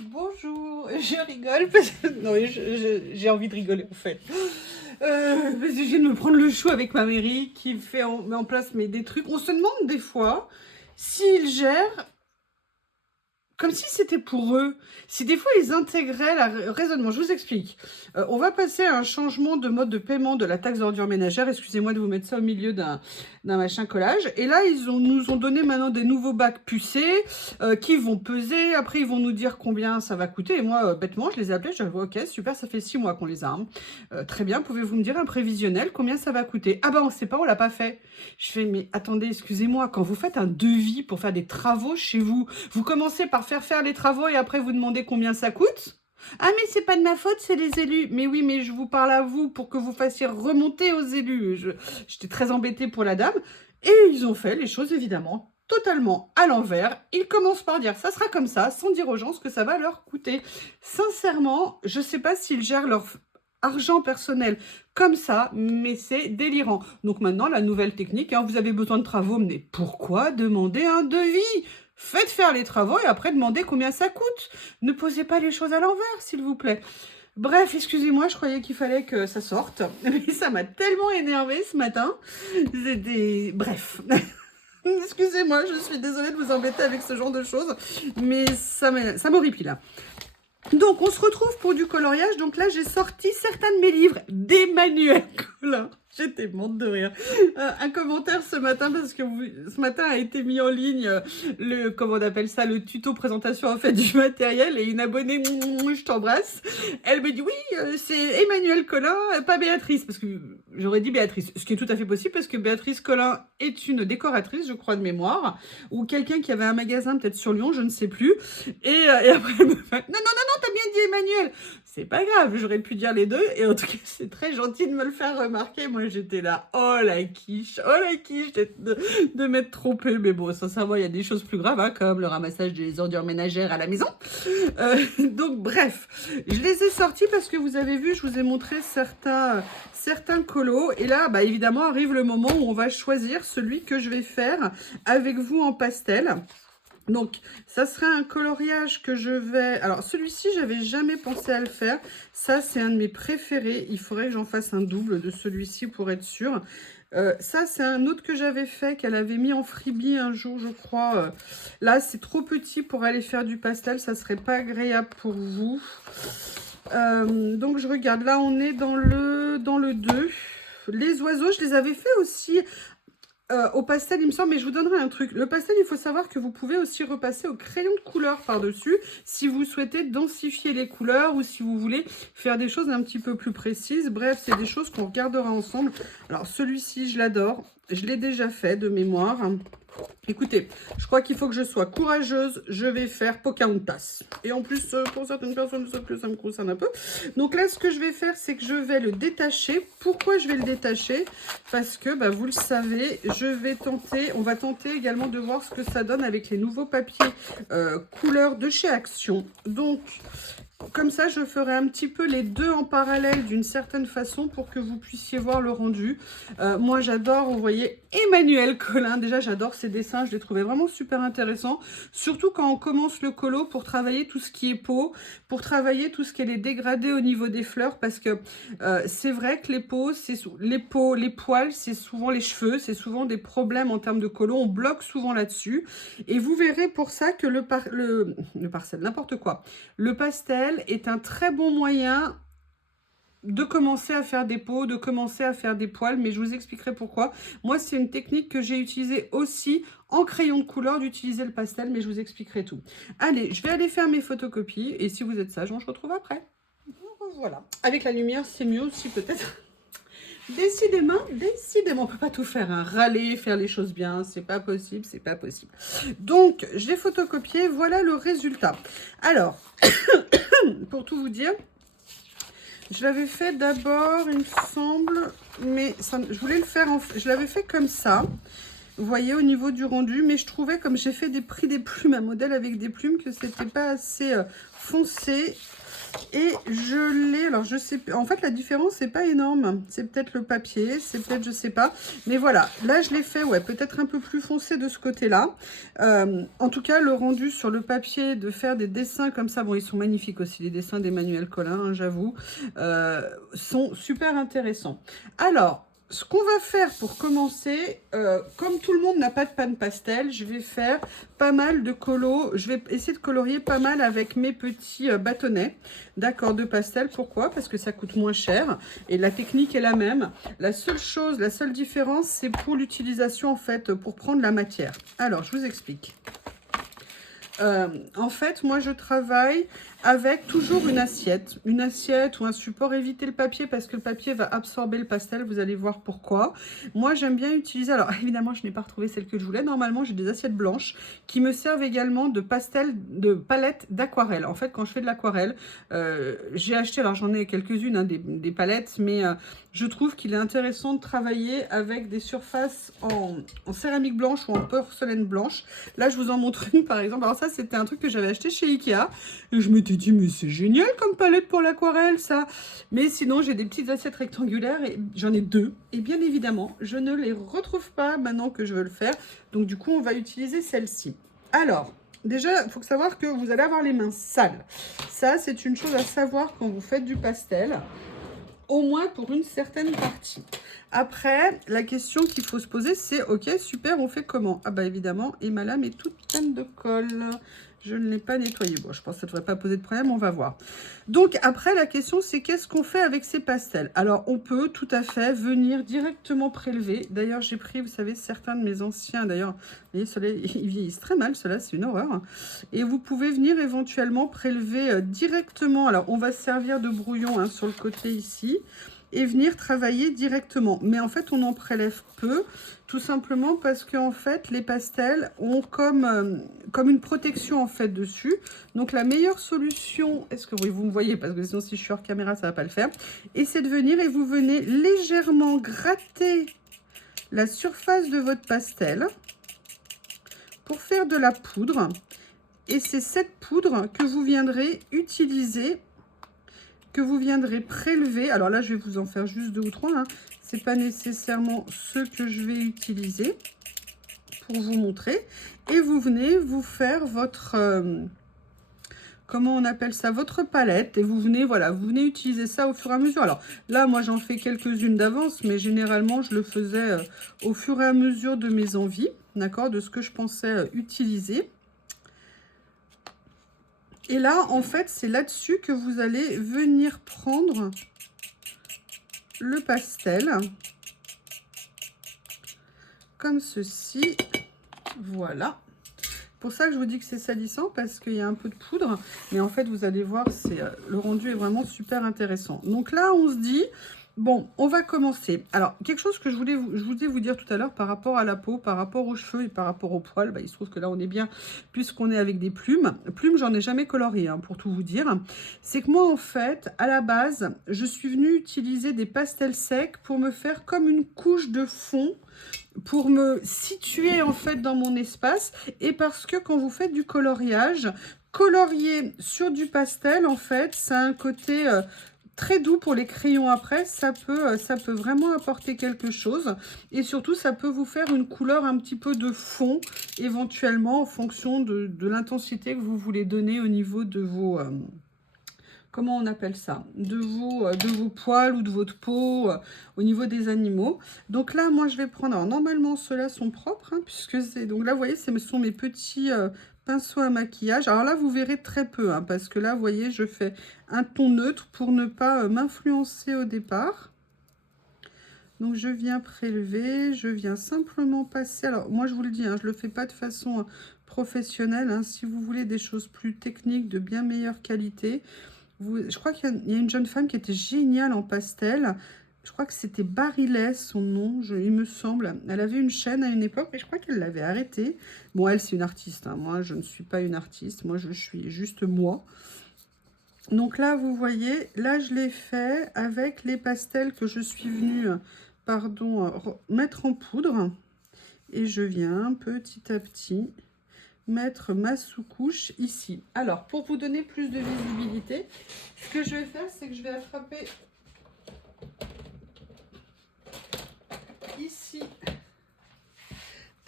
Bonjour, je rigole parce que... Non, j'ai envie de rigoler en fait. Parce que je viens de me prendre le chou avec ma mairie qui met en place des trucs. On se demande des fois s'ils gèrent comme si c'était pour eux. Si des fois ils intégraient le raisonnement. Je vous explique. On va passer à un changement de mode de paiement de la taxe d'ordure ménagère. Excusez-moi de vous mettre ça au milieu d'un machin collage. Et là, nous ont donné maintenant des nouveaux bacs pucés qui vont peser. Après, ils vont nous dire combien ça va coûter. Et moi, bêtement, je les ai appelés. Je dis, ok, super, ça fait 6 mois qu'on les a. Hein. Très bien, pouvez-vous me dire un prévisionnel, combien ça va coûter? Ah ben, on ne sait pas, on l'a pas fait. Je fais, mais attendez, excusez-moi, quand vous faites un devis pour faire des travaux chez vous, vous commencez par faire les travaux et après vous demandez combien ça coûte? Ah mais c'est pas de ma faute, c'est les élus. Mais oui, mais je vous parle à vous pour que vous fassiez remonter aux élus. J'étais très embêtée pour la dame. Et ils ont fait les choses évidemment totalement à l'envers. Ils commencent par dire ça sera comme ça, sans dire aux gens ce que ça va leur coûter. Sincèrement, je sais pas s'ils gèrent leur argent personnel comme ça, mais c'est délirant. Donc maintenant, la nouvelle technique, hein, vous avez besoin de travaux, mais pourquoi demander un devis? Faites faire les travaux et après demandez combien ça coûte. Ne posez pas les choses à l'envers, s'il vous plaît. Bref, excusez-moi, je croyais qu'il fallait que ça sorte. Mais ça m'a tellement énervée ce matin. Bref. Excusez-moi, je suis désolée de vous embêter avec ce genre de choses. Mais ça m'horripile. Donc, on se retrouve pour du coloriage. Donc là, j'ai sorti certains de mes livres d'Emmanuel Collin. J'étais morte de rire. Un commentaire ce matin, parce que ce matin a été mis en ligne comment on appelle ça, le tuto présentation en fait du matériel, et une abonnée, je t'embrasse, elle me dit oui, c'est Emmanuel Collin, pas Béatrice, parce que j'aurais dit Béatrice, ce qui est tout à fait possible, parce que Béatrice Collin est une décoratrice, je crois de mémoire, ou quelqu'un qui avait un magasin peut-être sur Lyon, je ne sais plus, et après elle me fait, non, t'as bien dit Emmanuel. C'est pas grave, j'aurais pu dire les deux. Et en tout cas, c'est très gentil de me le faire remarquer. Moi, j'étais là, oh la quiche de m'être trompée. Mais bon, sans savoir, il y a des choses plus graves, hein, comme le ramassage des ordures ménagères à la maison. Donc, bref, je les ai sortis parce que vous avez vu, je vous ai montré certains colos. Et là, bah, évidemment, arrive le moment où on va choisir celui que je vais faire avec vous en pastel. Donc, ça sera un coloriage que je vais... Alors, celui-ci, j'avais jamais pensé à le faire. Ça, c'est un de mes préférés. Il faudrait que j'en fasse un double de celui-ci pour être sûr. Ça, c'est un autre que j'avais fait, qu'elle avait mis en freebie un jour, je crois. Là, c'est trop petit pour aller faire du pastel. Ça serait pas agréable pour vous. Donc, je regarde. Là, on est dans le 2. Les oiseaux, je les avais fait aussi... au pastel, il me semble, mais je vous donnerai un truc. Le pastel, il faut savoir que vous pouvez aussi repasser au crayon de couleur par-dessus si vous souhaitez densifier les couleurs ou si vous voulez faire des choses un petit peu plus précises. Bref, c'est des choses qu'on regardera ensemble. Alors, celui-ci, je l'adore. Je l'ai déjà fait de mémoire. Écoutez, je crois qu'il faut que je sois courageuse. Je vais faire Pocahontas. Et en plus, pour certaines personnes, ça me concerne un peu. Donc là, ce que je vais faire, c'est que je vais le détacher. Pourquoi je vais le détacher? Parce que, bah, vous le savez, on va tenter également de voir ce que ça donne avec les nouveaux papiers couleur de chez Action. Donc, comme ça, je ferai un petit peu les deux en parallèle d'une certaine façon pour que vous puissiez voir le rendu. Moi, j'adore, vous voyez, Emmanuel Collin. Déjà, j'adore ses dessins. Je les trouvais vraiment super intéressants. Surtout quand on commence le colo pour travailler tout ce qui est peau, pour travailler tout ce qui est les dégradés au niveau des fleurs. Parce que c'est vrai que les poils, c'est souvent les cheveux. C'est souvent des problèmes en termes de colo. On bloque souvent là-dessus. Et vous verrez pour ça que le parcelle, n'importe quoi. Le pastel est un très bon moyen de commencer à faire des peaux, de commencer à faire des poils, mais je vous expliquerai pourquoi. Moi, c'est une technique que j'ai utilisée aussi en crayon de couleur, d'utiliser le pastel, mais je vous expliquerai tout. Allez, je vais aller faire mes photocopies, et si vous êtes sage, on se retrouve après. Voilà. Avec la lumière, c'est mieux aussi peut-être. Décidément, on peut pas tout faire, hein. Râler, faire les choses bien, c'est pas possible, c'est pas possible. Donc, j'ai photocopié, voilà le résultat. Alors, pour tout vous dire, je l'avais fait d'abord, il me semble, mais ça, je voulais le faire, je l'avais fait comme ça, vous voyez, au niveau du rendu, mais je trouvais, comme j'ai fait pris des plumes, un modèle avec des plumes, que c'était pas assez foncé. Et je l'ai, alors je sais, en fait la différence c'est pas énorme, c'est peut-être le papier, c'est peut-être je sais pas, mais voilà, là je l'ai fait, ouais, peut-être un peu plus foncé de ce côté-là. En tout cas, le rendu sur le papier, de faire des dessins comme ça, bon ils sont magnifiques aussi, les dessins d'Emmanuel Collin, hein, j'avoue, sont super intéressants. Alors, ce qu'on va faire pour commencer, comme tout le monde n'a pas de panne pastel, je vais faire pas mal de colos. Je vais essayer de colorier pas mal avec mes petits bâtonnets, d'accord, de pastel. Pourquoi? Parce que ça coûte moins cher et la technique est la même. La seule chose, la seule différence, c'est pour l'utilisation, en fait, pour prendre la matière. Alors, je vous explique. En fait, moi, je travaille avec toujours une assiette ou un support. Évitez le papier parce que le papier va absorber le pastel. Vous allez voir pourquoi. Moi, j'aime bien utiliser... Alors, évidemment, je n'ai pas retrouvé celle que je voulais. Normalement, j'ai des assiettes blanches qui me servent également de pastel, de palettes d'aquarelle. En fait, quand je fais de l'aquarelle, j'ai acheté... Alors, j'en ai quelques-unes, hein, des palettes, mais je trouve qu'il est intéressant de travailler avec des surfaces en céramique blanche ou en porcelaine blanche. Là, je vous en montre une, par exemple. Alors ça, c'était un truc que j'avais acheté chez Ikea. Et je m'étais dit, mais c'est génial comme palette pour l'aquarelle, ça. Mais sinon, j'ai des petites assiettes rectangulaires et j'en ai deux. Et bien évidemment, je ne les retrouve pas maintenant que je veux le faire. Donc, du coup, on va utiliser celle-ci. Alors, déjà, il faut savoir que vous allez avoir les mains sales. Ça, c'est une chose à savoir quand vous faites du pastel. Au moins pour une certaine partie. Après, la question qu'il faut se poser, c'est ok, super, on fait comment? Ah bah évidemment, et ma lame est toute pleine de colle. Je ne l'ai pas nettoyée. Bon, je pense que ça ne devrait pas poser de problème, on va voir. Donc après, la question, c'est qu'est-ce qu'on fait avec ces pastels? Alors, on peut tout à fait venir directement prélever. D'ailleurs, j'ai pris, vous savez, certains de mes anciens, d'ailleurs, vous voyez, ils vieillissent très mal, ceux-là, c'est une horreur. Et vous pouvez venir éventuellement prélever directement. Alors, on va se servir de brouillon hein, sur le côté ici et venir travailler directement. Mais en fait, on en prélève peu, tout simplement parce que en fait, les pastels ont comme une protection en fait dessus. Donc, la meilleure solution, est-ce que oui, vous me voyez? Parce que sinon, si je suis hors caméra, ça va pas le faire. Et c'est de venir et vous venez légèrement gratter la surface de votre pastel pour faire de la poudre. Et c'est cette poudre que vous viendrez utiliser, que vous viendrez prélever. Alors là, je vais vous en faire juste 2 ou 3. Hein. Ce n'est pas nécessairement ceux que je vais utiliser pour vous montrer. Et vous venez vous faire votre... comment on appelle ça? Votre palette. Et vous venez, voilà, vous venez utiliser ça au fur et à mesure. Alors là, moi, j'en fais quelques-unes d'avance, mais généralement, je le faisais au fur et à mesure de mes envies, d'accord? De ce que je pensais utiliser. Et là, en fait, c'est là-dessus que vous allez venir prendre le pastel. Comme ceci. Voilà. Pour ça que je vous dis que c'est salissant, parce qu'il y a un peu de poudre. Mais en fait, vous allez voir, le rendu est vraiment super intéressant. Donc là, on se dit... Bon, on va commencer. Alors, quelque chose que je voulais vous dire tout à l'heure par rapport à la peau, par rapport aux cheveux et par rapport aux poils, bah, il se trouve que là, on est bien puisqu'on est avec des plumes. Plumes, j'en ai jamais coloré, hein, pour tout vous dire. C'est que moi, en fait, à la base, je suis venue utiliser des pastels secs pour me faire comme une couche de fond pour me situer, en fait, dans mon espace. Et parce que quand vous faites du coloriage, colorier sur du pastel, en fait, ça a un côté... très doux pour les crayons après, ça peut vraiment apporter quelque chose. Et surtout, ça peut vous faire une couleur un petit peu de fond, éventuellement, en fonction de l'intensité que vous voulez donner au niveau de vos... comment on appelle ça? De vos poils ou de votre peau, au niveau des animaux. Donc là, moi, je vais prendre... Alors, normalement, ceux-là sont propres, hein, puisque c'est... Donc là, vous voyez, ce sont mes petits... pinceau à maquillage. Alors là, vous verrez très peu, hein, parce que là, vous voyez, je fais un ton neutre pour ne pas m'influencer au départ. Donc, je viens prélever, je viens simplement passer. Alors, moi, je vous le dis, hein, je ne le fais pas de façon professionnelle. Hein. Si vous voulez des choses plus techniques, de bien meilleure qualité, je crois qu'il y a une jeune femme qui était géniale en pastel. Je crois que c'était Barilès, son nom, il me semble. Elle avait une chaîne à une époque, mais je crois qu'elle l'avait arrêtée. Bon, elle, c'est une artiste. Hein. Moi, je ne suis pas une artiste. Moi, je suis juste moi. Donc là, vous voyez, là, je l'ai fait avec les pastels que je suis venue, pardon, mettre en poudre. Et je viens petit à petit mettre ma sous-couche ici. Alors, pour vous donner plus de visibilité, ce que je vais faire, c'est que je vais attraper ici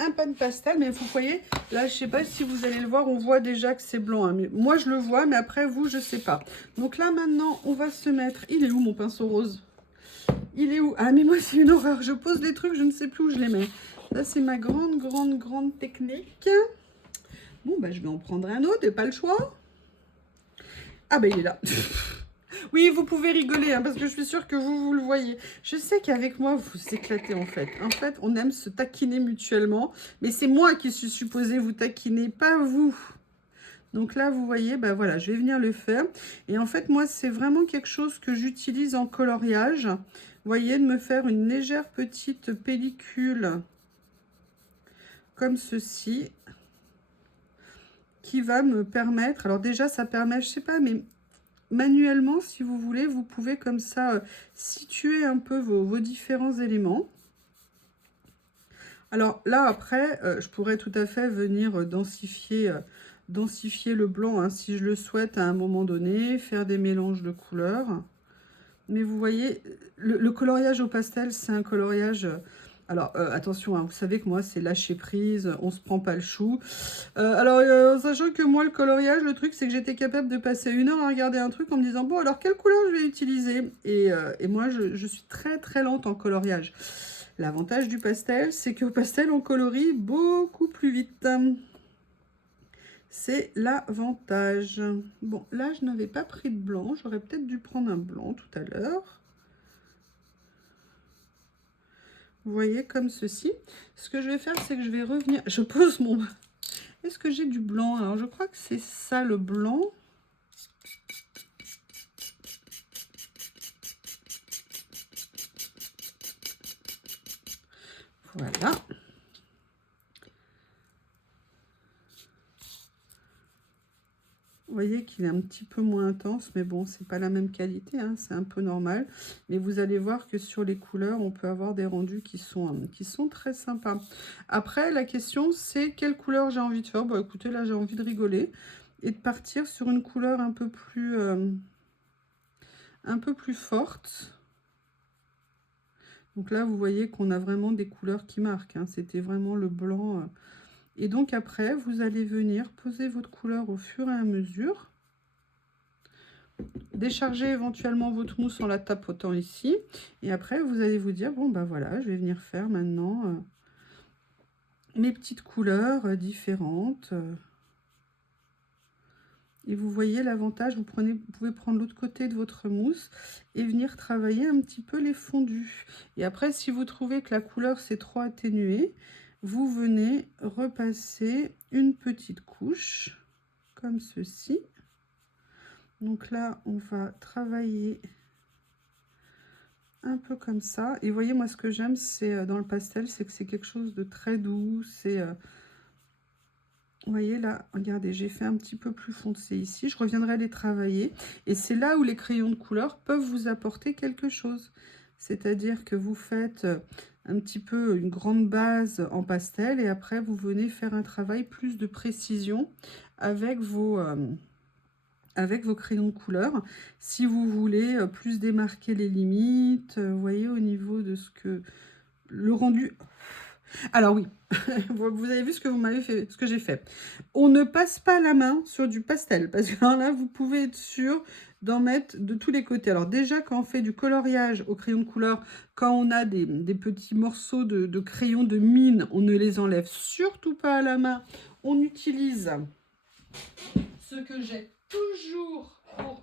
un pan pastel, mais vous voyez, là, je sais pas si vous allez le voir, on voit déjà que c'est blanc. Hein, mais moi, je le vois, mais après, vous, je sais pas. Donc là, maintenant, on va se mettre... Il est où, mon pinceau rose? Il est où? Ah, mais moi, c'est une horreur. Je pose des trucs, je ne sais plus où je les mets. Là, c'est ma grande technique. Bon, bah, je vais en prendre un autre, et pas le choix. Ah, bah, il est là. Oui, vous pouvez rigoler, hein, parce que je suis sûre que vous le voyez. Je sais qu'avec moi, vous vous éclatez, en fait. En fait, on aime se taquiner mutuellement. Mais c'est moi qui suis supposée vous taquiner, pas vous. Donc là, vous voyez, bah voilà, je vais venir le faire. Et en fait, moi, c'est vraiment quelque chose que j'utilise en coloriage. Vous voyez, de me faire une légère petite pellicule comme ceci, qui va me permettre... Alors déjà, ça permet, je sais pas, mais... Manuellement, si vous voulez, vous pouvez comme ça situer un peu vos différents éléments. Alors là, après, je pourrais tout à fait venir densifier le blanc, hein, si je le souhaite à un moment donné, faire des mélanges de couleurs. Mais vous voyez, le coloriage au pastel, c'est un coloriage... alors, attention, hein, vous savez que moi, c'est lâcher prise, on se prend pas le chou. Sachant que moi, le coloriage, le truc, c'est que j'étais capable de passer 1 heure à regarder un truc en me disant, bon, alors, quelle couleur je vais utiliser? Et moi, je suis très lente en coloriage. L'avantage du pastel, c'est qu'au pastel, on colorie beaucoup plus vite. C'est l'avantage. Bon, là, je n'avais pas pris de blanc. J'aurais peut-être dû prendre un blanc tout à l'heure. Vous voyez, comme ceci. Ce que je vais faire, c'est que je vais revenir... Je pose mon... Est-ce que j'ai du blanc? Alors, je crois que c'est ça, le blanc. Voilà. Vous voyez qu'il est un petit peu moins intense, mais bon, c'est pas la même qualité, hein, c'est un peu normal. Mais vous allez voir que sur les couleurs, on peut avoir des rendus qui sont très sympas. Après, la question, c'est quelle couleur j'ai envie de faire. Bon, écoutez, là, j'ai envie de rigoler et de partir sur une couleur un peu plus forte. Donc là, vous voyez qu'on a vraiment des couleurs qui marquent, hein. C'était vraiment le blanc. Et donc après, vous allez venir poser votre couleur au fur et à mesure. Déchargez éventuellement votre mousse en la tapotant ici. Et après, vous allez vous dire, bon, bah voilà, je vais venir faire maintenant mes petites couleurs différentes. Et vous voyez l'avantage, vous pouvez prendre l'autre côté de votre mousse et venir travailler un petit peu les fondus. Et après, si vous trouvez que la couleur c'est trop atténué, vous venez repasser une petite couche comme ceci. Donc là, on va travailler un peu comme ça. Et vous voyez, moi, ce que j'aime, c'est dans le pastel, c'est que c'est quelque chose de très doux. C'est... vous voyez là, regardez, j'ai fait un petit peu plus foncé ici. Je reviendrai les travailler. Et c'est là où les crayons de couleur peuvent vous apporter quelque chose. C'est-à-dire que vous faites un petit peu une grande base en pastel. Et après, vous venez faire un travail plus de précision avec vos crayons de couleur. Si vous voulez plus démarquer les limites, vous voyez, au niveau de ce que... Le rendu... Alors oui, vous avez vu ce que vous m'avez fait, ce que j'ai fait. On ne passe pas la main sur du pastel, parce que là, vous pouvez être sûr d'en mettre de tous les côtés. Alors déjà, quand on fait du coloriage au crayon de couleur, quand on a des petits morceaux de crayon de mine, on ne les enlève surtout pas à la main. On utilise ce que j'ai toujours pour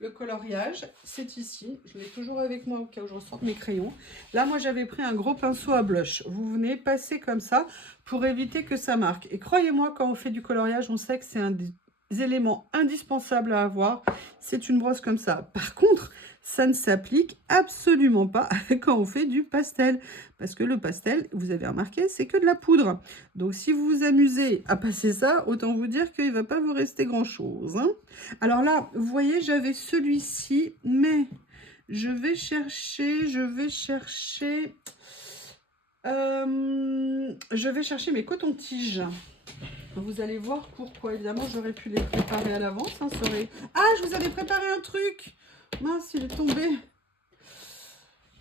le coloriage, c'est ici. Je l'ai toujours avec moi au cas où je ressorte mes crayons. Là, moi, j'avais pris un gros pinceau à blush. Vous venez passer comme ça pour éviter que ça marque. Et croyez-moi, quand on fait du coloriage, on sait que c'est un des éléments indispensables à avoir. C'est une brosse comme ça. Par contre, ça ne s'applique absolument pas quand on fait du pastel. Parce que le pastel, vous avez remarqué, c'est que de la poudre. Donc, si vous vous amusez à passer ça, autant vous dire qu'il ne va pas vous rester grand-chose, hein. Alors là, vous voyez, j'avais celui-ci, mais je vais chercher mes cotons-tiges. Vous allez voir pourquoi. Évidemment, j'aurais pu les préparer à l'avance. Hein, ah, je vous avais préparé un truc. Mince, il est tombé.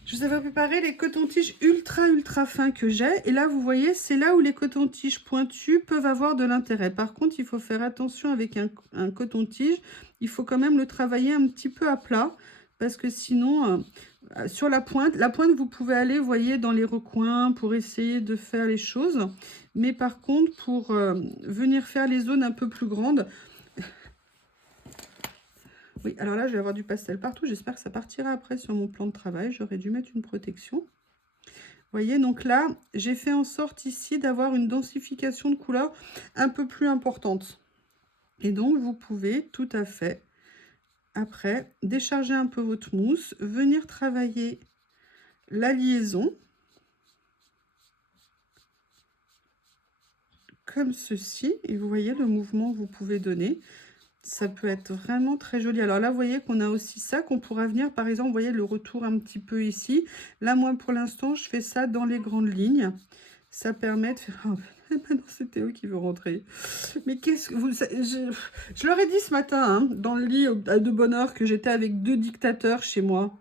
Je vous avais préparé les cotons-tiges ultra fins que j'ai. Et là, vous voyez, c'est là où les cotons-tiges pointus peuvent avoir de l'intérêt. Par contre, il faut faire attention avec un coton-tige. Il faut quand même le travailler un petit peu à plat. Parce que sinon, sur la pointe, vous pouvez aller, vous voyez, dans les recoins pour essayer de faire les choses. Mais par contre, pour venir faire les zones un peu plus grandes... Oui, alors là, je vais avoir du pastel partout. J'espère que ça partira après sur mon plan de travail. J'aurais dû mettre une protection. Vous voyez, donc là, j'ai fait en sorte ici d'avoir une densification de couleurs un peu plus importante. Et donc, vous pouvez tout à fait, après, décharger un peu votre mousse, venir travailler la liaison. Comme ceci. Et vous voyez le mouvement que vous pouvez donner. Ça peut être vraiment très joli. Alors là, vous voyez qu'on a aussi ça, qu'on pourra venir, par exemple, vous voyez le retour un petit peu ici. Là, moi, pour l'instant, je fais ça dans les grandes lignes. Ça permet de faire... Oh, maintenant, c'est Théo qui veut rentrer. Mais qu'est-ce que vous... Je leur ai dit ce matin, hein, dans le lit de bonne heure, que j'étais avec 2 dictateurs chez moi.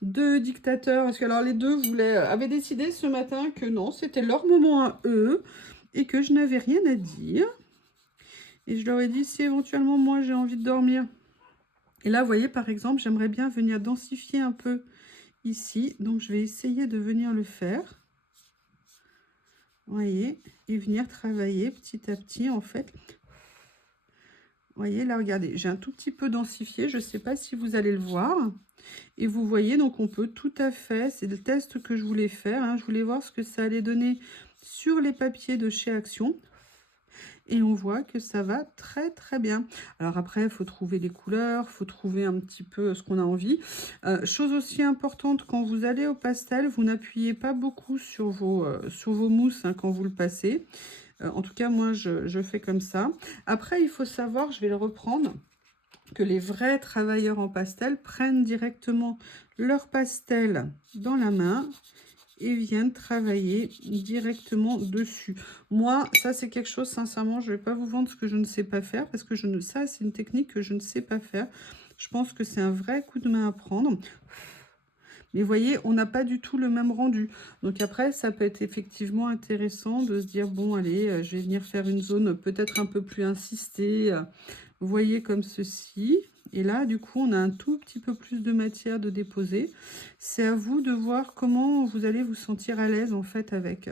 2 dictateurs. Parce que alors, les deux avaient décidé ce matin que non, c'était leur moment à eux. Et que je n'avais rien à dire. Et je leur ai dit, si éventuellement, moi, j'ai envie de dormir. Et là, vous voyez, par exemple, j'aimerais bien venir densifier un peu ici. Donc, je vais essayer de venir le faire. Vous voyez, et venir travailler petit à petit, en fait. Vous voyez, là, regardez, j'ai un tout petit peu densifié. Je ne sais pas si vous allez le voir. Et vous voyez, donc, on peut tout à fait... C'est le test que je voulais faire. Hein, je voulais voir ce que ça allait donner sur les papiers de chez Action. Et on voit que ça va très bien. Alors après, il faut trouver les couleurs, il faut trouver un petit peu ce qu'on a envie. Chose aussi importante, quand vous allez au pastel, vous n'appuyez pas beaucoup sur vos mousses hein, quand vous le passez. En tout cas, moi, je fais comme ça. Après, il faut savoir, je vais le reprendre, que les vrais travailleurs en pastel prennent directement leur pastel dans la main et viennent travailler directement dessus. Moi, ça c'est quelque chose, sincèrement, je ne vais pas vous vendre ce que je ne sais pas faire, parce que ça c'est une technique que je ne sais pas faire. Je pense que c'est un vrai coup de main à prendre. Mais vous voyez, on n'a pas du tout le même rendu. Donc après, ça peut être effectivement intéressant de se dire, bon, allez, je vais venir faire une zone peut-être un peu plus insistée. Vous voyez, comme ceci. Et là, du coup, on a un tout petit peu plus de matière de déposer. C'est à vous de voir comment vous allez vous sentir à l'aise, en fait, avec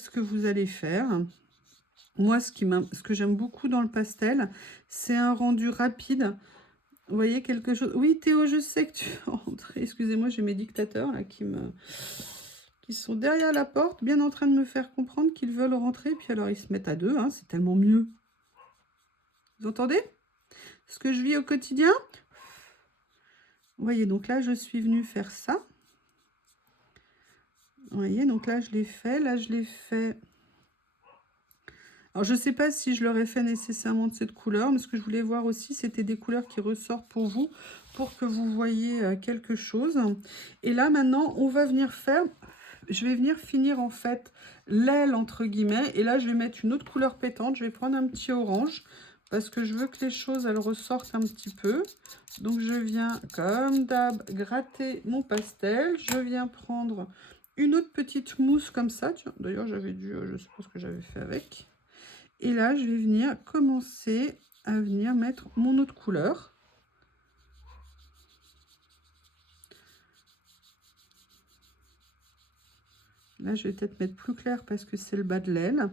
ce que vous allez faire. Moi, ce que j'aime beaucoup dans le pastel, c'est un rendu rapide. Vous voyez quelque chose? Oui, Théo, je sais que tu es rentré. Excusez-moi, j'ai mes dictateurs là qui sont derrière la porte, bien en train de me faire comprendre qu'ils veulent rentrer. Puis alors, ils se mettent à 2, hein, c'est tellement mieux. Vous entendez ce que je vis au quotidien? Vous voyez, donc là, je suis venue faire ça. Vous voyez, donc là, je l'ai fait. Là, je l'ai fait... Alors, je ne sais pas si je l'aurais fait nécessairement de cette couleur, mais ce que je voulais voir aussi, c'était des couleurs qui ressortent pour vous, pour que vous voyez quelque chose. Et là, maintenant, on va venir faire... Je vais venir finir, en fait, l'aile, entre guillemets. Et là, je vais mettre une autre couleur pétante. Je vais prendre un petit orange, parce que je veux que les choses, elles ressortent un petit peu. Donc, je viens, comme d'hab, gratter mon pastel. Je viens prendre une autre petite mousse comme ça. Tiens, d'ailleurs, j'avais dû... je sais pas ce que j'avais fait avec. Et là, je vais venir commencer à venir mettre mon autre couleur. Là, je vais peut-être mettre plus clair parce que c'est le bas de l'aile.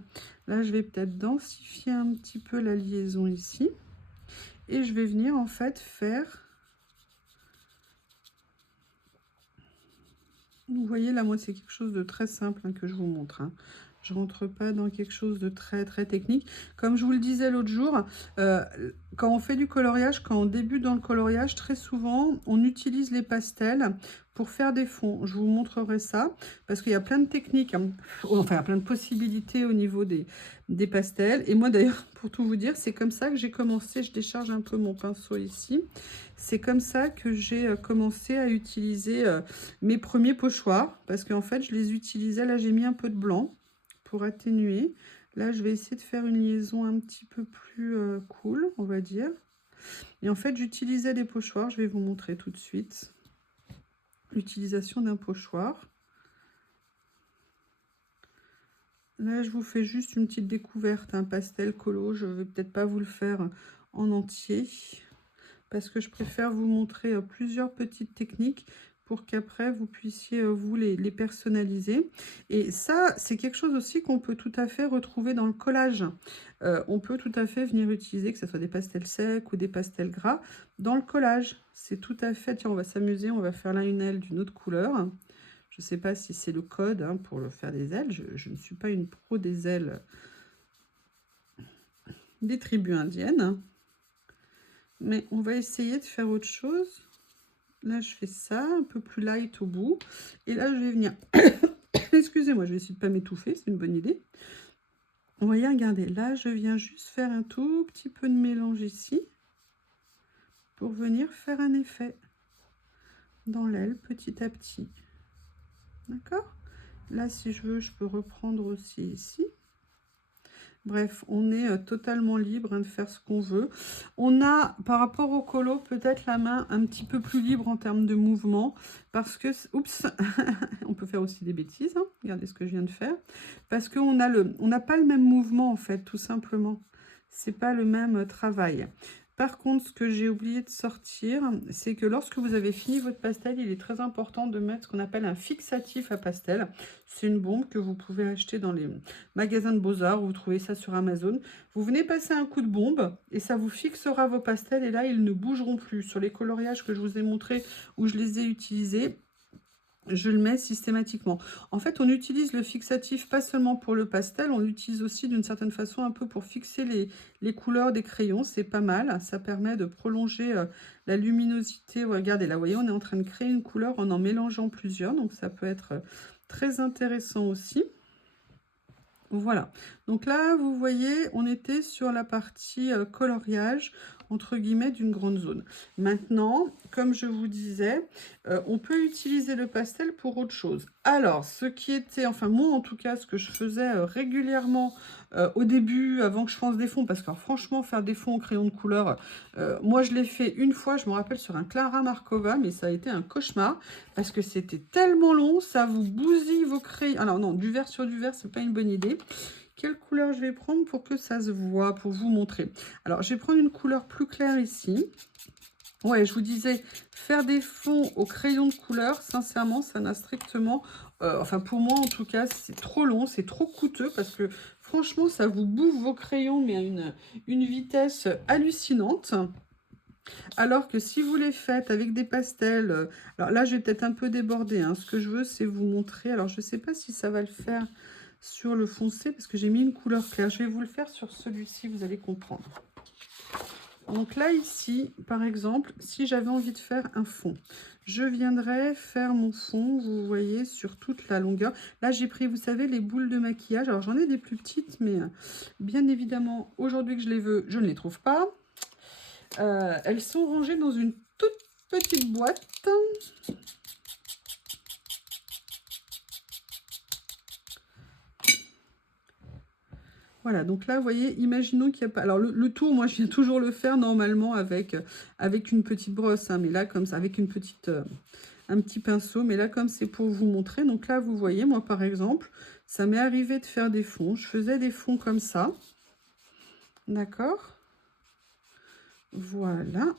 Là, je vais peut-être densifier un petit peu la liaison ici. Et je vais venir en fait faire... Vous voyez, là, moi, c'est quelque chose de très simple hein, que je vous montre. Hein. Je ne rentre pas dans quelque chose de très technique. Comme je vous le disais l'autre jour, quand on fait du coloriage, quand on débute dans le coloriage, très souvent, on utilise les pastels pour faire des fonds. Je vous montrerai ça, parce qu'il y a plein de techniques, hein, enfin, il y a plein de possibilités au niveau des pastels. Et moi, d'ailleurs, pour tout vous dire, c'est comme ça que j'ai commencé. Je décharge un peu mon pinceau ici. C'est comme ça que j'ai commencé à utiliser mes premiers pochoirs, parce qu'en fait, je les utilisais. Là, j'ai mis un peu de blanc pour atténuer. Là, je vais essayer de faire une liaison un petit peu plus cool, on va dire. Et en fait, j'utilisais des pochoirs. Je vais vous montrer tout de suite l'utilisation d'un pochoir. Là, je vous fais juste une petite découverte, un pastel colo. Je ne vais peut-être pas vous le faire en entier parce que je préfère vous montrer plusieurs petites techniques pour qu'après vous puissiez vous les personnaliser. Et ça, c'est quelque chose aussi qu'on peut tout à fait retrouver dans le collage. On peut tout à fait venir utiliser, que ce soit des pastels secs ou des pastels gras, dans le collage. C'est tout à fait... Tiens, on va s'amuser, on va faire là une aile d'une autre couleur. Je ne sais pas si c'est le code hein, pour le faire des ailes. Je ne suis pas une pro des ailes des tribus indiennes. Mais on va essayer de faire autre chose. Là, je fais ça, un peu plus light au bout. Et là, je vais venir... Excusez-moi, je vais essayer de ne pas m'étouffer, c'est une bonne idée. Vous voyez, regardez, là, je viens juste faire un tout petit peu de mélange ici pour venir faire un effet dans l'aile petit à petit. D'accord? Là, si je veux, je peux reprendre aussi ici. Bref, on est totalement libre hein, de faire ce qu'on veut. On a, par rapport au colo, peut-être la main un petit peu plus libre en termes de mouvement. Parce que, oups, on peut faire aussi des bêtises. Hein. Regardez ce que je viens de faire. Parce qu'on n'a pas le même mouvement, en fait, tout simplement. C'est pas le même travail. Par contre, ce que j'ai oublié de sortir, c'est que lorsque vous avez fini votre pastel, il est très important de mettre ce qu'on appelle un fixatif à pastel. C'est une bombe que vous pouvez acheter dans les magasins de Beaux-Arts, vous trouvez ça sur Amazon. Vous venez passer un coup de bombe et ça vous fixera vos pastels et là, ils ne bougeront plus. Sur les coloriages que je vous ai montrés où je les ai utilisés, je le mets systématiquement. En fait, on utilise le fixatif pas seulement pour le pastel, on l'utilise aussi d'une certaine façon un peu pour fixer les couleurs des crayons. C'est pas mal, ça permet de prolonger la luminosité. Regardez, là, vous voyez, on est en train de créer une couleur en mélangeant plusieurs, donc ça peut être très intéressant aussi. Voilà, donc là, vous voyez, on était sur la partie coloriage, entre guillemets, d'une grande zone. Maintenant, comme je vous disais, on peut utiliser le pastel pour autre chose. Alors, ce qui était, enfin moi en tout cas, ce que je faisais régulièrement au début, avant que je fasse des fonds, parce que franchement, faire des fonds au crayon de couleur, moi je l'ai fait une fois, je me rappelle, sur un Clara Markova, mais ça a été un cauchemar, parce que c'était tellement long, ça vous bousille vos crayons. Alors non, du vert sur du vert, c'est pas une bonne idée. Quelle couleur je vais prendre pour que ça se voit, pour vous montrer? Alors, je vais prendre une couleur plus claire ici. Ouais, je vous disais, faire des fonds au crayon de couleur, sincèrement, ça n'a strictement... enfin, pour moi, en tout cas, c'est trop long, c'est trop coûteux parce que, franchement, ça vous bouffe vos crayons, mais à une vitesse hallucinante. Alors que si vous les faites avec des pastels... alors là, je vais peut-être un peu déborder. Hein. Ce que je veux, c'est vous montrer... Alors, je ne sais pas si ça va le faire sur le foncé parce que j'ai mis une couleur claire. Je vais vous le faire sur celui-ci, vous allez comprendre. Donc là, ici, par exemple, si j'avais envie de faire un fond, je viendrais faire mon fond, vous voyez, sur toute la longueur. Là, j'ai pris, vous savez, les boules de maquillage. Alors, j'en ai des plus petites, mais bien évidemment, aujourd'hui que je les veux, je ne les trouve pas. Elles sont rangées dans une toute petite boîte. Voilà, donc là, vous voyez, imaginons qu'il n'y a pas... Alors, le tour, moi, je viens toujours le faire normalement avec une petite brosse, hein, mais là, comme ça, avec une petite, un petit pinceau. Mais là, comme c'est pour vous montrer, donc là, vous voyez, moi, par exemple, ça m'est arrivé de faire des fonds. Je faisais des fonds comme ça. D'accord? Voilà.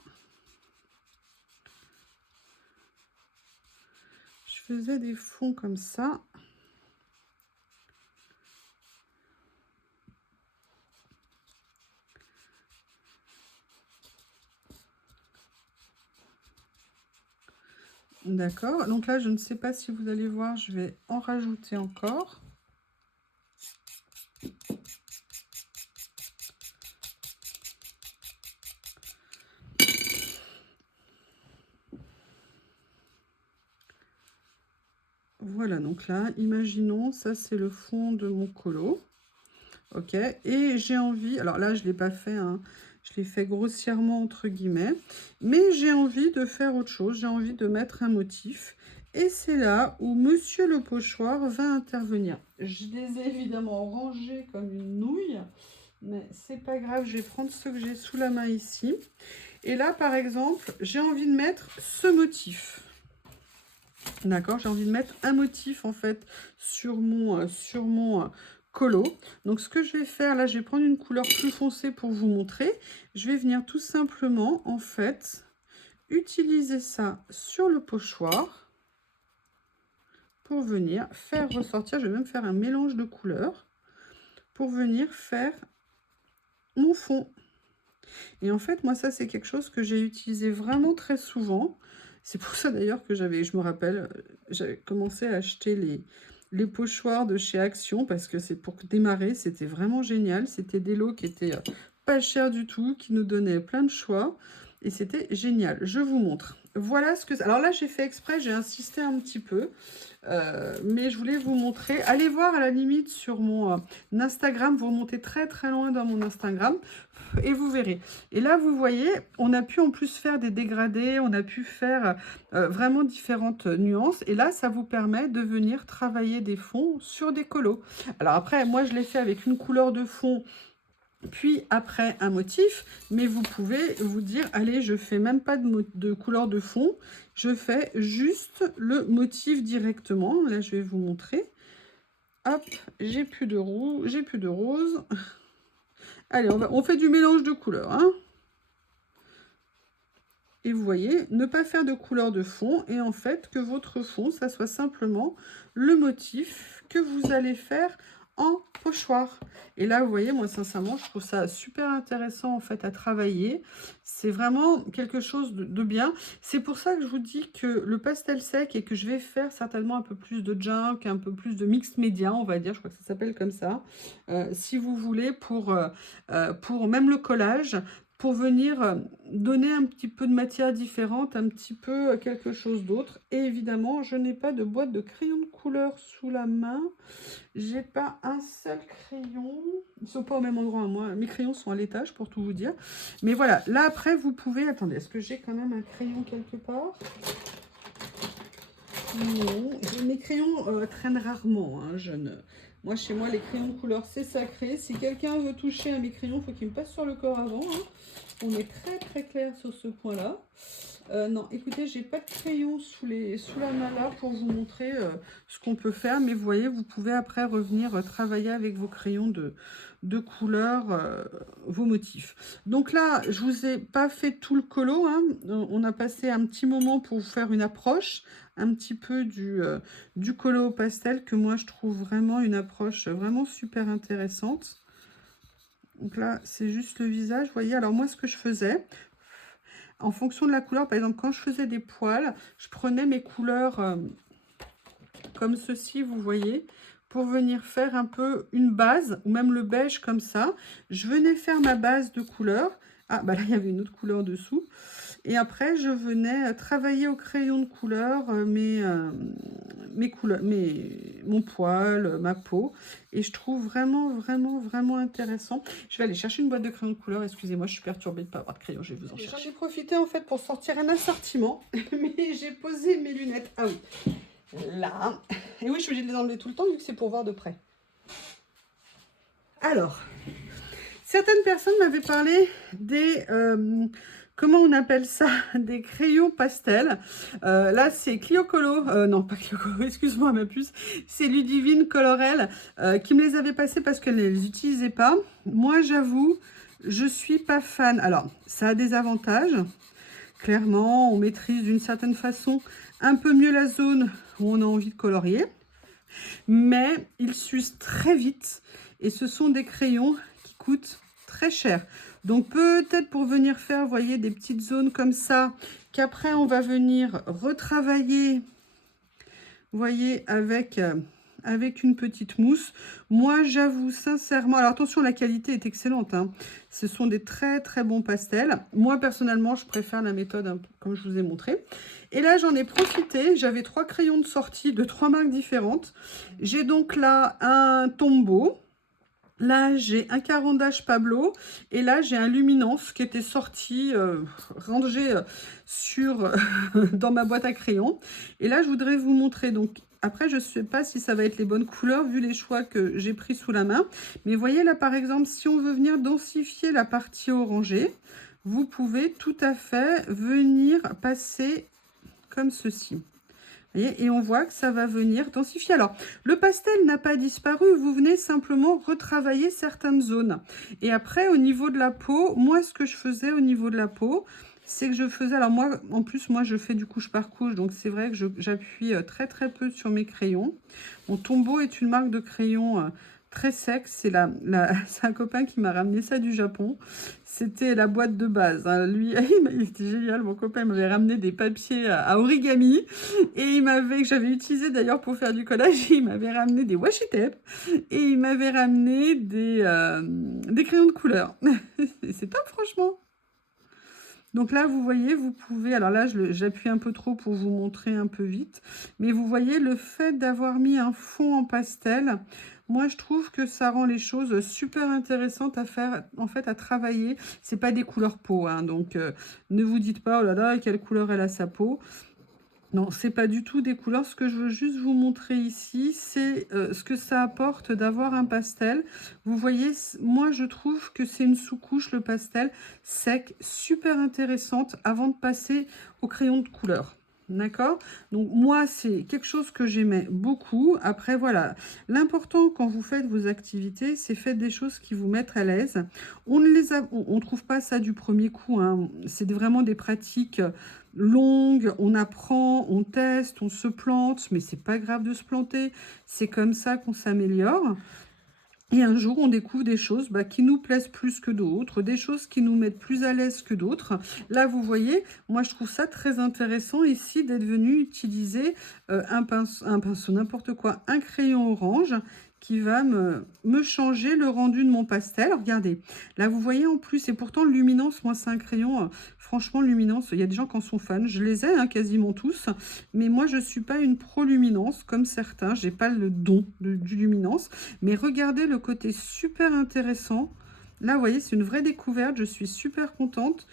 Je faisais des fonds comme ça. D'accord, donc là, je ne sais pas si vous allez voir, je vais en rajouter encore. Voilà, donc là, imaginons, ça c'est le fond de mon colo. Ok, et j'ai envie, alors là, je ne l'ai pas fait, hein, je l'ai fait grossièrement entre guillemets, mais j'ai envie de faire autre chose, j'ai envie de mettre un motif. Et c'est là où monsieur le pochoir va intervenir. Je les ai évidemment rangés comme une nouille, mais c'est pas grave, je vais prendre ceux que j'ai sous la main ici. Et là, par exemple, j'ai envie de mettre ce motif. D'accord, j'ai envie de mettre un motif en fait sur mon colo. Donc ce que je vais faire, là je vais prendre une couleur plus foncée pour vous montrer. Je vais venir tout simplement en fait utiliser ça sur le pochoir pour venir faire ressortir. Je vais même faire un mélange de couleurs pour venir faire mon fond. Et en fait, moi, ça, c'est quelque chose que j'ai utilisé vraiment très souvent. C'est pour ça, d'ailleurs, que je me rappelle, j'avais commencé à acheter les pochoirs de chez Action, parce que c'est pour démarrer, c'était vraiment génial. C'était des lots qui étaient pas chers du tout, qui nous donnaient plein de choix. Et c'était génial. Je vous montre. Voilà ce que... Alors là, j'ai fait exprès, j'ai insisté un petit peu. Mais je voulais vous montrer. Allez voir à la limite sur mon Instagram. Vous remontez très très loin dans mon Instagram et vous verrez. Et là, vous voyez, on a pu en plus faire des dégradés. On a pu faire vraiment différentes nuances. Et là, ça vous permet de venir travailler des fonds sur des colos. Alors après, moi, je l'ai fait avec une couleur de fond, puis après un motif, mais vous pouvez vous dire, allez, je fais même pas de couleur de fond, je fais juste le motif directement. Là, je vais vous montrer. Hop, j'ai plus de rouge, j'ai plus de rose. Allez, on fait du mélange de couleurs, hein. Et vous voyez, ne pas faire de couleur de fond, et en fait, que votre fond, ça soit simplement le motif que vous allez faire en pochoir. Et là, vous voyez, moi, sincèrement, je trouve ça super intéressant, en fait, à travailler. C'est vraiment quelque chose de bien. C'est pour ça que je vous dis que le pastel sec, et que je vais faire certainement un peu plus de junk, un peu plus de mixed média, on va dire, je crois que ça s'appelle comme ça, si vous voulez, pour même le collage, pour venir donner un petit peu de matière différente, un petit peu quelque chose d'autre. Et évidemment, je n'ai pas de boîte de crayons de couleur sous la main. J'ai pas un seul crayon. Ils sont pas au même endroit, moi. Mes crayons sont à l'étage, pour tout vous dire. Mais voilà, là après, vous pouvez... Attendez, est-ce que j'ai quand même un crayon quelque part? Non, mes crayons traînent rarement, hein, Moi, chez moi, les crayons de couleur, c'est sacré. Si quelqu'un veut toucher à mes crayons, il faut qu'il me passe sur le corps avant, hein. On est très très clair sur ce point-là. Non, écoutez, j'ai pas de crayon sous la main là pour vous montrer ce qu'on peut faire. Mais vous voyez, vous pouvez après revenir travailler avec vos crayons de couleur, vos motifs. Donc là, je vous ai pas fait tout le colo, hein. On a passé un petit moment pour vous faire une approche un petit peu du colo au pastel, que moi je trouve vraiment une approche vraiment super intéressante. Donc là, c'est juste le visage, vous voyez. Alors moi, ce que je faisais, en fonction de la couleur, par exemple, quand je faisais des poils, je prenais mes couleurs comme ceci, vous voyez, pour venir faire un peu une base, ou même le beige comme ça. Je venais faire ma base de couleur. Ah, bah là, il y avait une autre couleur dessous. Et après, je venais travailler au crayon de couleur mon poil, ma peau. Et je trouve vraiment intéressant. Je vais aller chercher une boîte de crayons de couleur. Excusez-moi, je suis perturbée de ne pas avoir de crayon. Je vais vous en chercher. J'en ai profité en fait pour sortir un assortiment. Mais j'ai posé mes lunettes. Ah oui, là. Et oui, je suis obligée de les enlever tout le temps vu que c'est pour voir de près. Alors, certaines personnes m'avaient parlé des... comment on appelle ça? Des crayons pastels. Là, c'est Cliocolo. Non, pas Cliocolo, excuse-moi ma puce. C'est Ludivine Colorel qui me les avait passés parce qu'elle ne les utilisait pas. Moi, j'avoue, je suis pas fan. Alors, ça a des avantages. Clairement, on maîtrise d'une certaine façon un peu mieux la zone où on a envie de colorier. Mais ils s'usent très vite. Et ce sont des crayons qui coûtent très cher. Donc peut-être pour venir faire, vous voyez, des petites zones comme ça, qu'après on va venir retravailler, vous voyez, avec une petite mousse. Moi, j'avoue sincèrement, alors attention, la qualité est excellente, hein. Ce sont des très très bons pastels. Moi, personnellement, je préfère la méthode un peu comme je vous ai montré. Et là, j'en ai profité. J'avais 3 crayons de sortie de 3 marques différentes. J'ai donc là un tombeau. Là, j'ai un Caran-d'Ache Pablo et là, j'ai un Luminance qui était sorti, rangé sur, dans ma boîte à crayons. Et là, je voudrais vous montrer. Donc, après, je ne sais pas si ça va être les bonnes couleurs vu les choix que j'ai pris sous la main. Mais voyez là, par exemple, si on veut venir densifier la partie orangée, vous pouvez tout à fait venir passer comme ceci. Voyez, et on voit que ça va venir densifier. Alors, le pastel n'a pas disparu, vous venez simplement retravailler certaines zones. Et après, au niveau de la peau, moi, ce que je faisais au niveau de la peau, c'est que je faisais... Alors moi, en plus, moi, je fais du couche par couche, donc c'est vrai que j'appuie très très peu sur mes crayons. Mon Tombow est une marque de crayon très sec. C'est c'est un copain qui m'a ramené ça du Japon. C'était la boîte de base, hein. Lui, il était génial. Mon copain m'avait ramené des papiers à origami. Et que j'avais utilisé d'ailleurs pour faire du collage, il m'avait ramené des washi tape et il m'avait ramené des crayons de couleur. C'est top, franchement. Donc là, vous voyez, vous pouvez... Alors là, j'appuie un peu trop pour vous montrer un peu vite. Mais vous voyez, le fait d'avoir mis un fond en pastel, moi, je trouve que ça rend les choses super intéressantes à faire, en fait, à travailler. C'est pas des couleurs peau, hein, donc ne vous dites pas, oh là là, quelle couleur elle a sa peau. Non, c'est pas du tout des couleurs. Ce que je veux juste vous montrer ici, c'est ce que ça apporte d'avoir un pastel. Vous voyez, moi, je trouve que c'est une sous-couche, le pastel, sec, super intéressante avant de passer au crayon de couleur. D'accord? Donc, moi, c'est quelque chose que j'aimais beaucoup. Après, voilà, l'important quand vous faites vos activités, c'est faites des choses qui vous mettent à l'aise. On trouve pas ça du premier coup, hein. C'est vraiment des pratiques longue, on apprend, on teste, on se plante, mais c'est pas grave de se planter, c'est comme ça qu'on s'améliore. Et un jour, on découvre des choses qui nous plaisent plus que d'autres, des choses qui nous mettent plus à l'aise que d'autres. Là, vous voyez, moi, je trouve ça très intéressant ici d'être venu utiliser un pinceau, n'importe quoi, un crayon orange qui va me changer le rendu de mon pastel. Regardez, là, vous voyez en plus, et pourtant, le Luminance, moi, c'est un crayon, franchement, Luminance, il y a des gens qui en sont fans. Je les ai, hein, quasiment tous, mais moi, je ne suis pas une pro-Luminance, comme certains. Je n'ai pas le don du Luminance. Mais regardez le côté super intéressant. Là, vous voyez, c'est une vraie découverte. Je suis super contente.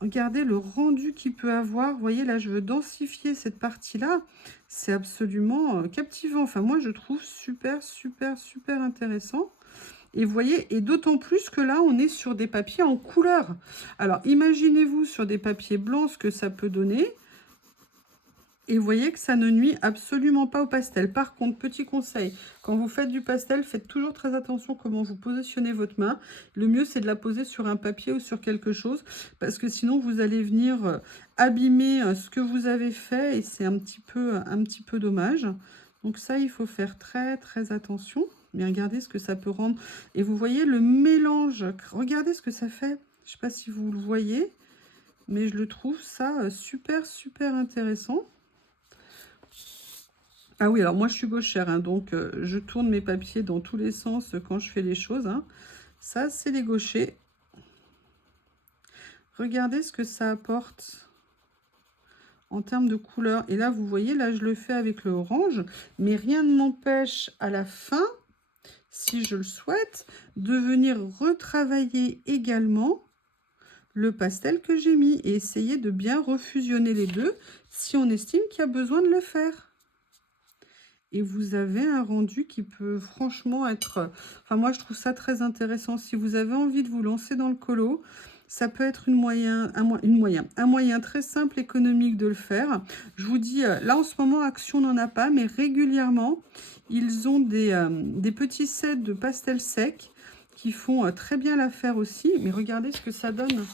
Regardez le rendu qu'il peut avoir. Vous voyez, là, je veux densifier cette partie-là. C'est absolument captivant. Enfin, moi, je trouve super, super, super intéressant. Et vous voyez, et d'autant plus que là, on est sur des papiers en couleur. Alors, imaginez-vous sur des papiers blancs ce que ça peut donner. Et vous voyez que ça ne nuit absolument pas au pastel. Par contre, petit conseil, quand vous faites du pastel, faites toujours très attention comment vous positionnez votre main. Le mieux, c'est de la poser sur un papier ou sur quelque chose, parce que sinon, vous allez venir abîmer ce que vous avez fait, et c'est un petit peu dommage. Donc ça, il faut faire très, très attention. Mais regardez ce que ça peut rendre. Et vous voyez le mélange. Regardez ce que ça fait. Je ne sais pas si vous le voyez, mais je le trouve ça super, super intéressant. Ah oui, alors moi je suis gauchère, hein, donc je tourne mes papiers dans tous les sens quand je fais les choses, hein. Ça, c'est les gauchers. Regardez ce que ça apporte en termes de couleur. Et là, vous voyez, là, je le fais avec le orange, mais rien ne m'empêche à la fin, si je le souhaite, de venir retravailler également le pastel que j'ai mis et essayer de bien refusionner les deux si on estime qu'il y a besoin de le faire. Et vous avez un rendu qui peut franchement être... Enfin, moi, je trouve ça très intéressant. Si vous avez envie de vous lancer dans le colo, ça peut être un moyen très simple, économique de le faire. Je vous dis, là, en ce moment, Action n'en a pas, mais régulièrement, ils ont des petits sets de pastels secs qui font très bien l'affaire aussi. Mais regardez ce que ça donne.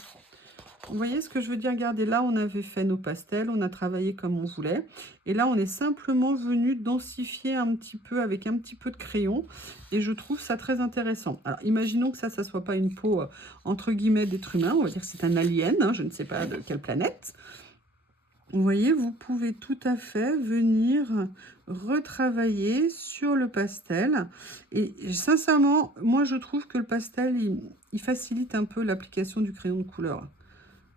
Vous voyez ce que je veux dire? Regardez, là, on avait fait nos pastels, on a travaillé comme on voulait. Et là, on est simplement venu densifier un petit peu avec un petit peu de crayon. Et je trouve ça très intéressant. Alors, imaginons que ça ne soit pas une peau, entre guillemets, d'être humain. On va dire que c'est un alien, hein, je ne sais pas de quelle planète. Vous voyez, vous pouvez tout à fait venir retravailler sur le pastel. Et sincèrement, moi, je trouve que le pastel, il facilite un peu l'application du crayon de couleur.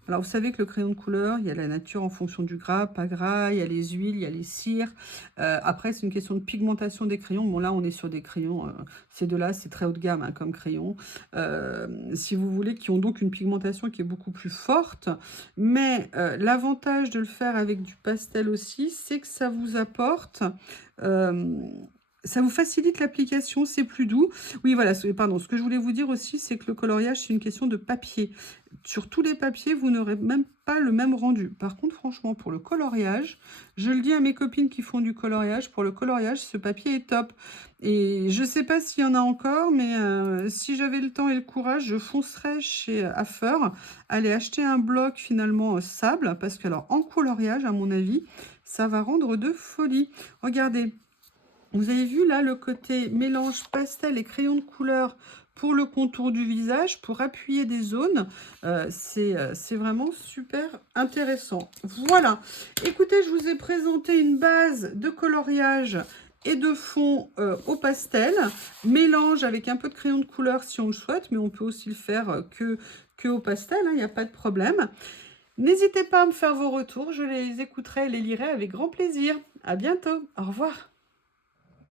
Alors, vous savez que le crayon de couleur, il y a la nature en fonction du gras, pas gras, il y a les huiles, il y a les cires. Après, c'est une question de pigmentation des crayons. Bon, là, on est sur des crayons, ces deux-là, c'est très haut de gamme hein, comme crayon. Si vous voulez, qui ont donc une pigmentation qui est beaucoup plus forte. Mais l'avantage de le faire avec du pastel aussi, c'est que ça vous apporte... euh, ça vous facilite l'application, c'est plus doux. Oui, voilà, pardon. Ce que je voulais vous dire aussi, c'est que le coloriage, c'est une question de papier. Sur tous les papiers, vous n'aurez même pas le même rendu. Par contre, franchement, pour le coloriage, je le dis à mes copines qui font du coloriage, pour le coloriage, ce papier est top. Et je ne sais pas s'il y en a encore, mais si j'avais le temps et le courage, je foncerais chez Affer, aller acheter un bloc finalement sable, parce que alors en coloriage, à mon avis, ça va rendre de folie. Regardez. Vous avez vu là le côté mélange pastel et crayon de couleur pour le contour du visage, pour appuyer des zones. C'est vraiment super intéressant. Voilà. Écoutez, je vous ai présenté une base de coloriage et de fond au pastel. Mélange avec un peu de crayon de couleur si on le souhaite, mais on peut aussi le faire que au pastel, il n'y a pas de problème. N'hésitez pas à me faire vos retours, je les écouterai et les lirai avec grand plaisir. À bientôt, au revoir.